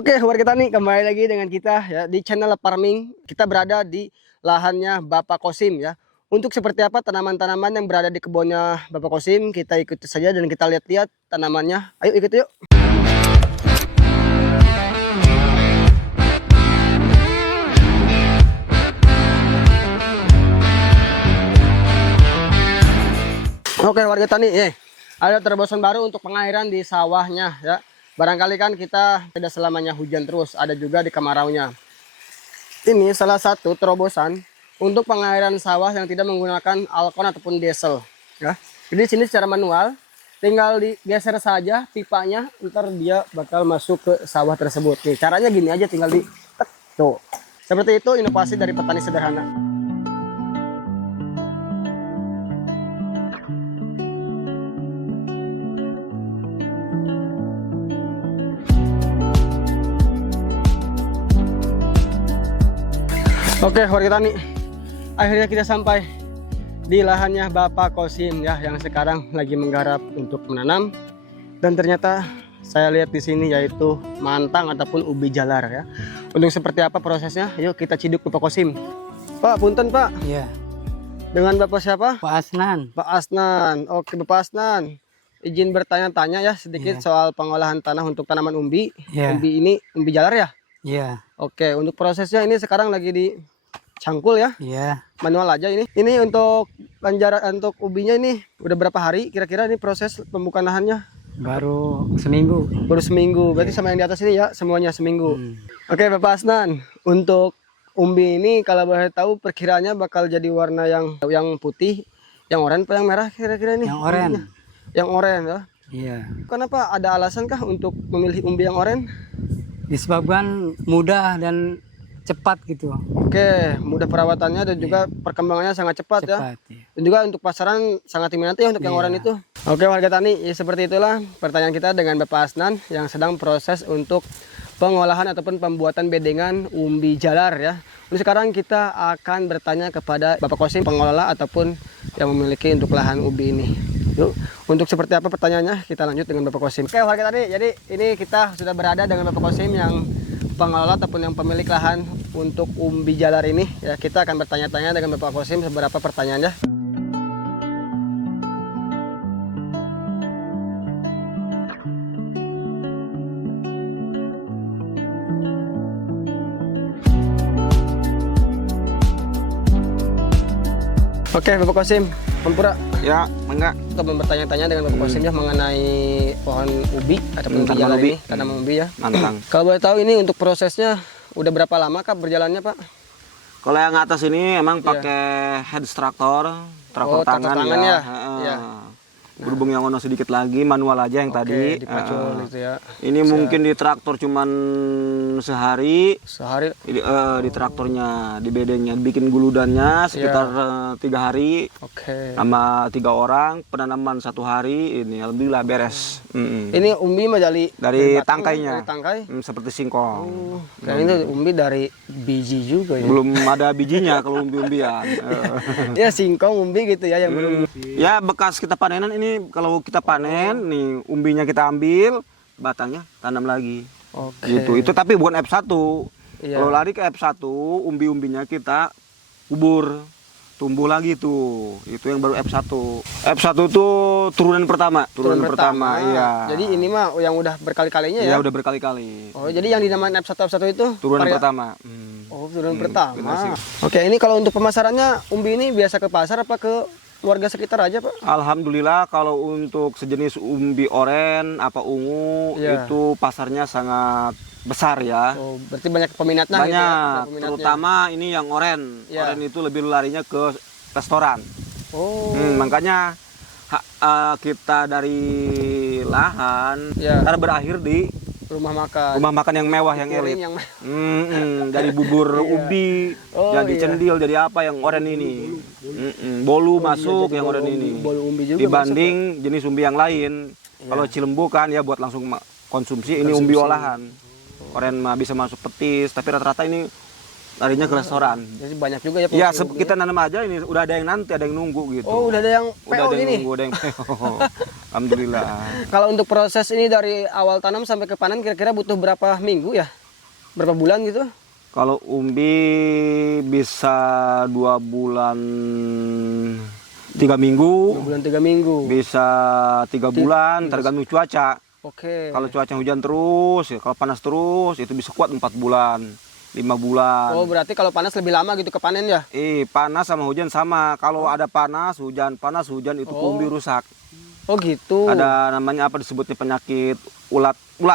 Oke, warga tani kembali lagi dengan kita ya di channel Farming. Kita berada di lahannya Bapak Kosim ya. Untuk seperti apa tanaman-tanaman yang berada di kebunnya Bapak Kosim, kita ikuti saja dan kita lihat-lihat tanamannya. Ayo ikut yuk. Oke, warga tani, ada terobosan baru untuk pengairan di sawahnya ya. Barangkali kan kita tidak selamanya hujan terus, ada juga di kemaraunya. Ini salah satu terobosan untuk pengairan sawah yang tidak menggunakan alkon ataupun diesel ya. Jadi di sini secara manual tinggal digeser saja pipanya, ntar dia bakal masuk ke sawah tersebut. Nih, caranya gini aja, tinggal di tek tuh. Seperti itu inovasi dari petani sederhana. Oke, warga tani, akhirnya kita sampai di lahannya Bapak Kosim ya, yang sekarang lagi menggarap untuk menanam. Dan ternyata saya lihat di sini yaitu mantang ataupun ubi jalar ya. Untuk seperti apa prosesnya, yuk kita ciduk Bapak Kosim. Pak, punten Pak. Iya. Dengan Bapak siapa? Pak Asnan. Pak Asnan. Oke, Bapak Asnan, izin bertanya-tanya ya sedikit soal pengolahan tanah untuk tanaman umbi. Umbi ini umbi jalar ya? Iya. Oke, untuk prosesnya ini sekarang lagi dicangkul ya? Iya. Manual aja ini. Ini untuk lanjaran untuk ubinya ini udah berapa hari kira-kira ini proses pembukaan lahannya? Baru seminggu. Baru seminggu. Berarti sama yang di atas ini ya semuanya seminggu. Oke, Bapak Asnan, untuk umbi ini kalau boleh tahu perkiraannya bakal jadi warna yang putih, yang oranye apa yang merah kira-kira ini? Yang oranye. Yang oranye ya. Iya. Kenapa, ada alasan kah untuk memilih umbi yang oranye? Disebabkan mudah dan cepat gitu. Oke, mudah perawatannya dan juga perkembangannya sangat cepat ya. Iya. Dan juga untuk pasaran sangat diminati ya untuk yang oranye itu. Oke, warga tani, ya seperti itulah pertanyaan kita dengan Bapak Asnan yang sedang proses untuk pengolahan ataupun pembuatan bedengan umbi jalar ya. Jadi sekarang kita akan bertanya kepada Bapak Kosim, pengelola ataupun yang memiliki untuk lahan ubi ini. Yuk, untuk seperti apa pertanyaannya, kita lanjut dengan Bapak Kosim. Oke, warga tani, jadi ini kita sudah berada dengan Bapak Kosim yang pengelola ataupun yang pemilik lahan untuk umbi jalar ini ya. Kita akan bertanya-tanya dengan Bapak Kosim beberapa pertanyaannya. Oke, Bapak Kosim, Ampura. Ya, enggak. Kita bertanya-tanya dengan Bapak Kosim ya mengenai pohon ubi ataupun ubi jalar ini, tanaman ubi ya. Mantang. Kalau boleh tahu ini untuk prosesnya udah berapa lama Kak berjalannya Pak? Kalau yang atas ini emang pakai head traktor tangan ya. Iya. Berhubung yang ono sedikit lagi manual aja yang tadi. Dipacul gitu ya. Ini mungkin di traktor cuman sehari. Di traktornya, di bedengnya, bikin guludannya sekitar 3 hari. Oke. Sama 3 orang, penanaman 1 hari. Ini alhamdulillah beres. Ini umbi mah dari tangkainya. Dari tangkai. Seperti singkong. Dan ini umbi dari biji juga ya. Belum ada bijinya kalau umbi-umbian. Ya singkong umbi gitu ya yang belum. Ya bekas kita panenan ini, kalau kita panen nih umbinya kita ambil, batangnya tanam lagi. Oke. Gitu. Itu tapi bukan F1. Iya. Kalau lari ke F1, umbi-umbinya kita kubur, tumbuh lagi tuh. Itu yang baru F1. F1 tuh turunan pertama, iya. Jadi ini mah yang udah berkali-kalinya ya. Ya udah berkali-kali. Oh, jadi yang dinamain F1 itu Turunan pertama. Oh, turunan pertama. Oke, ini kalau untuk pemasarannya umbi ini biasa ke pasar apa ke warga sekitar aja Pak? Alhamdulillah kalau untuk sejenis umbi oren apa ungu itu pasarnya sangat besar ya. Oh, berarti banyak peminatnya banyak, gitu ya, terutama ini yang oren. Oren itu lebih larinya ke restoran. Oh. Makanya kita dari lahan ntar berakhir di rumah makan yang mewah, yang elit. Dari bubur ubi, jadi cendil, jadi apa yang oren ini. Bolu masuk yang oren ini. Dibanding jenis umbi yang lain. Kalau Cilembu kan ya buat langsung konsumsi, ini umbi olahan. Oren mah bisa masuk petis, tapi rata-rata ini larinya ke restoran. Jadi banyak juga ya. Ya, pengungsi kita nanam aja ini udah ada yang nanti, ada yang nunggu gitu. Oh, udah ada yang Udah PO ada yang ini. nunggu, ada yang PO. Alhamdulillah. Kalau untuk proses ini dari awal tanam sampai ke panen kira-kira butuh berapa minggu ya? Berapa bulan gitu? Kalau umbi bisa 2 bulan 3 minggu, 2 bulan 3 minggu. bisa 3 bulan, tergantung cuaca. Oke. Kalau cuaca hujan terus, ya, kalau panas terus, itu bisa kuat 4 bulan, 5 bulan. Oh, berarti kalau panas lebih lama gitu ke panen ya? Panas sama hujan sama. Kalau ada panas, hujan itu umbi rusak. Oh gitu. Ada namanya apa disebutnya penyakit ulat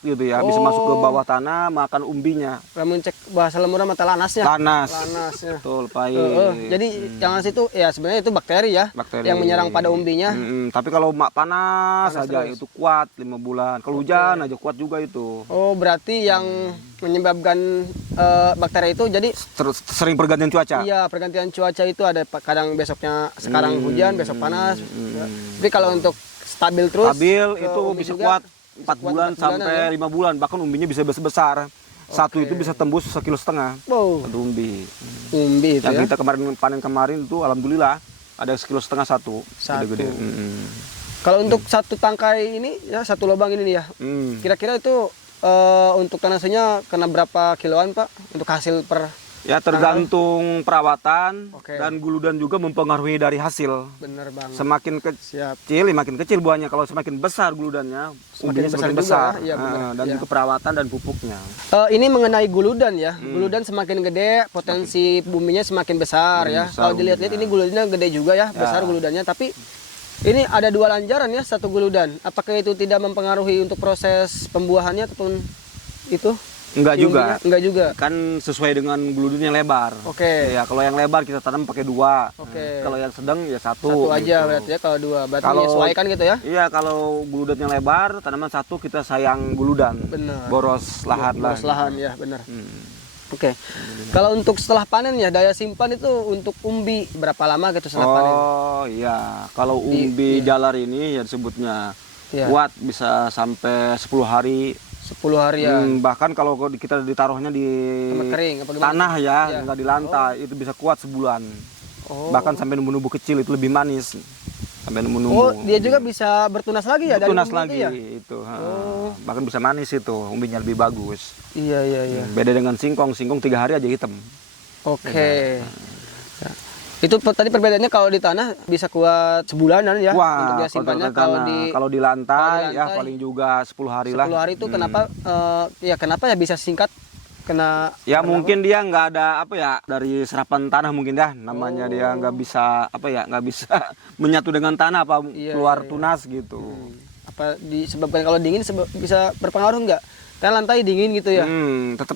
gitu ya, bisa masuk ke bawah tanah makan umbinya. Lamun cek bahasa lemurnya mata lanasnya. Lanasnya. Betul, pahit. Jadi yang itu ya sebenarnya itu bakteri ya, Bakteri. yang menyerang pada umbinya. Tapi kalau panas aja terus. itu kuat 5 bulan. Kalau hujan aja kuat juga itu. Oh, berarti yang menyebabkan bakteri itu jadi Sering pergantian cuaca. iya, pergantian cuaca itu ada kadang besoknya sekarang hujan, besok panas. Tapi kalau untuk stabil terus Itu umbi bisa juga, kuat 4 bulan sampai 5 bulan, bahkan umbinya bisa besar. Satu itu bisa tembus 1,5 kilo. Wow. Satu umbi. Umbi itu Yang ya. kita panen kemarin itu alhamdulillah ada 1,5 kilo satu. Satu. Gede-gede. Kalau untuk satu tangkai ini ya, satu lubang ini nih ya. Kira-kira itu untuk tanahnya kena berapa kiloan Pak untuk hasil per? Ya tergantung perawatan Oke. dan guludan juga mempengaruhi dari hasil. Bener banget. Semakin Siap. kecil, makin kecil buahnya. Kalau semakin besar guludannya, umbinya semakin besar. juga, ya, bener. Dan Iya. juga perawatan dan pupuknya. Ini mengenai guludan ya. Guludan semakin gede, potensi buminya semakin besar ya. besar Kalau dilihat-lihat ini guludannya gede juga ya, besar guludannya. Tapi ini ada 2 lanjaran ya, satu guludan. Apakah itu tidak mempengaruhi untuk proses pembuahannya ataupun itu? Enggak juga. Enggak juga. Kan sesuai dengan guludun yang lebar. Oke. Ya, kalau yang lebar kita tanam pakai 2. Oke. Kalau yang sedang ya 1. Satu aja gitu. berarti ya kalau 2. Berarti Kalau- menyesuaikan gitu ya. Iya, kalau guludan yang lebar, tanaman 1 kita sayang guludan. Benar. Boros lahan lah. Boros lahan ya, benar. Oke. Kalau untuk setelah panen ya, daya simpan itu untuk umbi berapa lama gitu setelah panen? Oh iya, kalau umbi jalar ini ya disebutnya Iya. kuat bisa sampai 10 hari. 10 harian. Bahkan kalau kita ditaruhnya di Tempat kering apa gimana? tanah ya, Iya. nggak di lantai, itu bisa kuat sebulan. Oh. Bahkan sampai numbu-numbu kecil itu lebih manis. Sampai numbu-numbu. Oh, dia juga bisa bertunas lagi ya dari tunas umbi lagi itu ya? itu. Bahkan bisa manis itu, umbinya lebih bagus. Iya, iya, iya. Beda dengan singkong 3 hari aja hitam. Oke. Ya. Itu tadi perbedaannya kalau di tanah bisa kuat sebulanan ya untuk Wah, dia simpannya. kalau di lantai ya lantai, paling juga 10 hari lah. 10 hari itu kenapa kenapa ya bisa singkat kena Ya mungkin dia nggak ada apa ya dari serapan tanah mungkin ya namanya dia nggak bisa nggak bisa menyatu dengan tanah Iya, keluar iya. tunas gitu. apa disebabkan kalau dingin bisa berpengaruh enggak? Kan lantai dingin gitu ya. Tetap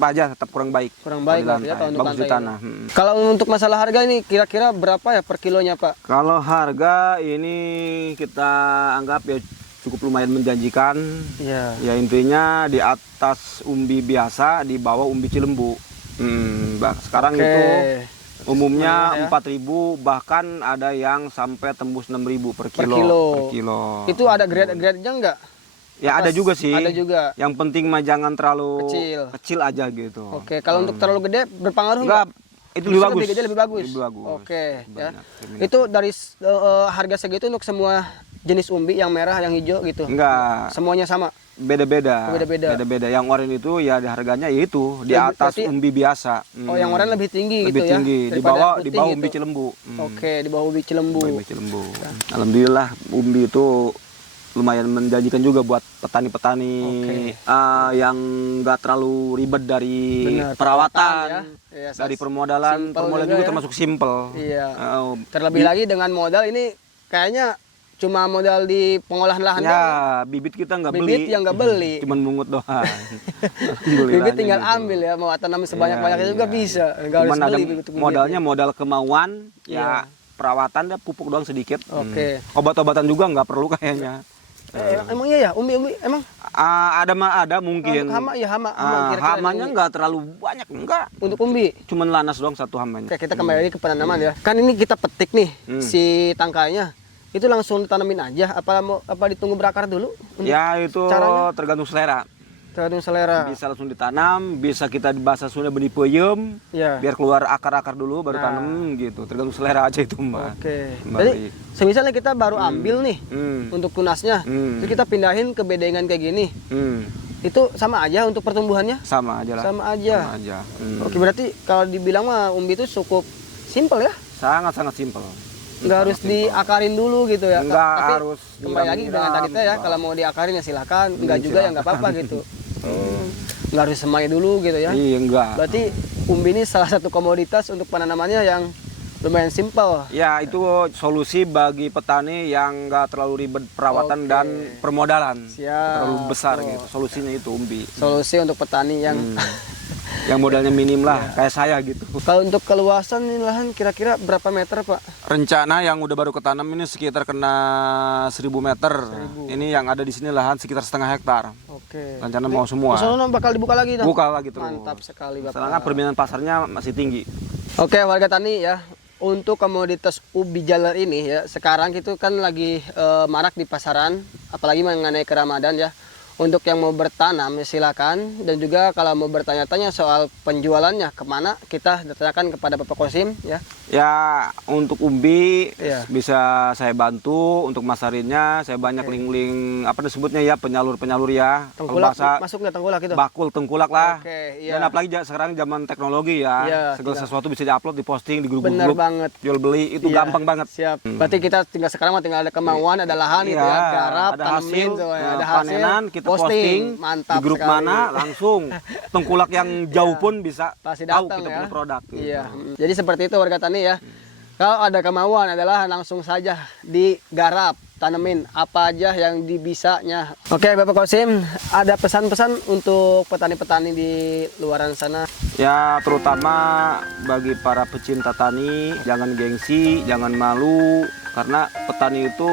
kurang baik. Kurang baik kalau berarti ya lantai. kalau untuk Bagus di lantai. tanah. Kalau untuk masalah harga ini kira-kira berapa ya per kilonya, Pak? Kalau harga ini kita anggap ya cukup lumayan menjanjikan. Iya. Ya intinya di atas umbi biasa, di bawah umbi cilembu. Sekarang Oke. itu umumnya Ya. 4.000, bahkan ada yang sampai tembus 6.000 per Per kilo. kilo. Itu ada grade-gradenya enggak? Ya ada juga sih. Ada juga. Yang penting mah jangan terlalu Kecil. kecil aja gitu. Oke, kalau untuk terlalu gede berpengaruh Enggak, itu lebih bagus. Lebih gede lebih bagus. Lebih bagus. Oke, ya. Banyak peminat. Itu dari harga segitu untuk semua jenis umbi yang merah, yang hijau gitu. Enggak, Semuanya sama. beda-beda. Oh, beda-beda. Beda-beda. Yang oranye itu ya harganya yaitu di Ya, atas berarti- umbi biasa. Oh, yang oranye lebih tinggi lebih gitu tinggi. ya. Di daripada bawah yang di putih bawah gitu. umbi cilembu. Oke, di bawah umbi cilembu. Umbi cilembu. Alhamdulillah umbi itu lumayan menjanjikan juga buat petani-petani yang nggak terlalu ribet dari Benar, perawatan, ya. Iya, dari permodalan. simple Permodalan juga juga ya. termasuk simple. Iya. Terlebih lagi dengan modal ini kayaknya cuma modal di pengolahan lahan doang. Ya, bibit kita nggak beli. Bibit yang nggak beli. Cuman mungut doang. Bibit tinggal ambil ya, mau tanam sebanyak-banyaknya Iya, juga iya. bisa. Enggak harus Cuman ada beli bibit-bibitnya. modalnya modal kemauan, Iya. ya perawatan, pupuk doang sedikit. Oke. Obat-obatan juga nggak perlu kayaknya. Emang iya ya, umbi emang Ada mungkin. untuk hama ya hama kira-kira Hamanya ini. nggak terlalu banyak, enggak. Untuk umbi. Cuman lanas doang satu hamanya. Oke, kita kembali lagi ke penanaman ya. Kan ini kita petik nih si tangkainya. Itu langsung ditanamin aja apa ditunggu berakar dulu? Untuk Ya itu caranya? tergantung selera. Tergantung selera. Bisa langsung ditanam, bisa kita di bahasa Sunda benih peyem, Ya. biar keluar akar-akar dulu baru tanam gitu. Tergantung selera aja itu, Mbak. Oke. Mbak Jadi Ri. semisalnya kita baru ambil nih Hmm. untuk tunasnya, terus kita pindahin ke bedengan kayak gini. Hmm. Itu sama aja untuk pertumbuhannya? Sama aja lah. Sama aja. Sama aja. Hmm. Oke, berarti kalau dibilang mah umbi itu cukup simple ya? Sangat-sangat simpel. Nggak harus diakarin dulu gitu ya? Nggak Tapi harus kembali lagi dengan tadi teh ya, kalau mau diakarin ya silakan, nggak juga ya nggak apa-apa gitu. Nggak harus semai dulu gitu ya? Iya, enggak. Berarti umbi ini salah satu komoditas untuk penanamannya yang lumayan simpel. Ya, itu solusi bagi petani yang nggak terlalu ribet perawatan dan permodalan. Siap. Terlalu besar gitu. Solusinya itu umbi. Solusi untuk petani yang Yang modalnya minim lah, kayak saya gitu. kalau untuk keluasan ini lahan kira-kira berapa meter Pak? Rencana yang udah baru ketanam ini sekitar kena 1000 meter. Ini yang ada di sini lahan sekitar setengah hektar. Oke. Rencana mau semua. Soalnya bakal dibuka lagi dah. Buka lagi terus. Mantap sekali Bapak. Soalnya permintaan pasarnya masih tinggi. Oke warga tani ya, untuk komoditas ubi jalar ini ya, sekarang itu kan lagi marak di pasaran, apalagi mengenai ke Ramadan ya. Untuk yang mau bertanam ya silakan, dan juga kalau mau bertanya-tanya soal penjualannya kemana, kita tanyakan kepada Bapak Kosim ya. Ya, untuk umbi Iya. bisa saya bantu untuk masarinnya. Saya banyak link-link apa disebutnya ya, penyalur-penyalur ya. Kalau Tengkulak bahasa masuk nggak tengkulak itu? bakul tengkulak lah. Oke, iya. Dan apalagi sekarang zaman teknologi ya. Iya, Segala sesuatu bisa diupload, diposting di Bener grup-grup. banget. Jual beli itu Iya, gampang banget. Siap. Berarti kita tinggal sekarang tinggal ada kemauan, ada lahan gitu ya, Iya, garap, ada tanemin, hasil, tuh, ya, nah, ada hasil, panenan, kita posting mantap di grup sekali. mana langsung tengkulak yang jauh pun bisa Pasti tahu datang kita ya. punya produk. gitu. Iya. Jadi seperti itu warga tani ya. Kalau ada kemauan adalah langsung saja digarap, tanemin apa aja yang dibisanya. Oke Bapak Kosim, ada pesan-pesan untuk petani-petani di luaran sana? Ya, terutama bagi para pecinta tani, jangan gengsi, jangan malu, karena petani itu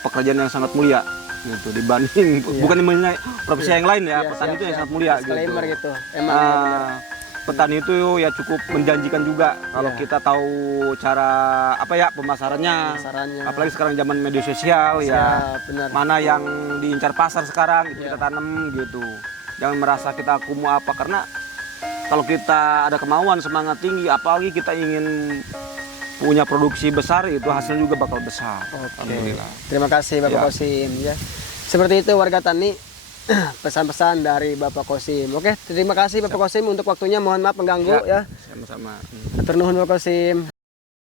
pekerjaan yang sangat mulia gitu dibanding bukan dibanding profesi yang lain ya. Iya, Petani siap, itu yang siap. sangat mulia Disclaimer gitu. gitu. Emang ya, benar. Petani itu ya cukup menjanjikan juga kalau kita tahu cara apa ya pemasarannya. Pemasarannya. Apalagi sekarang zaman media sosial ya. Siap, benar. Mana yang diincar pasar sekarang itu kita tanam gitu. Jangan merasa kita kumuh apa, karena kalau kita ada kemauan, semangat tinggi, apalagi kita ingin punya produksi besar, itu hasilnya juga bakal besar. Alhamdulillah. Terima kasih Bapak Kosim ya. Seperti itu warga tani, pesan-pesan dari Bapak Kosim. Oke, terima kasih Bapak Kosim untuk waktunya. Mohon maaf mengganggu ya. Sama-sama. Hatur nuhun Bapak Kosim.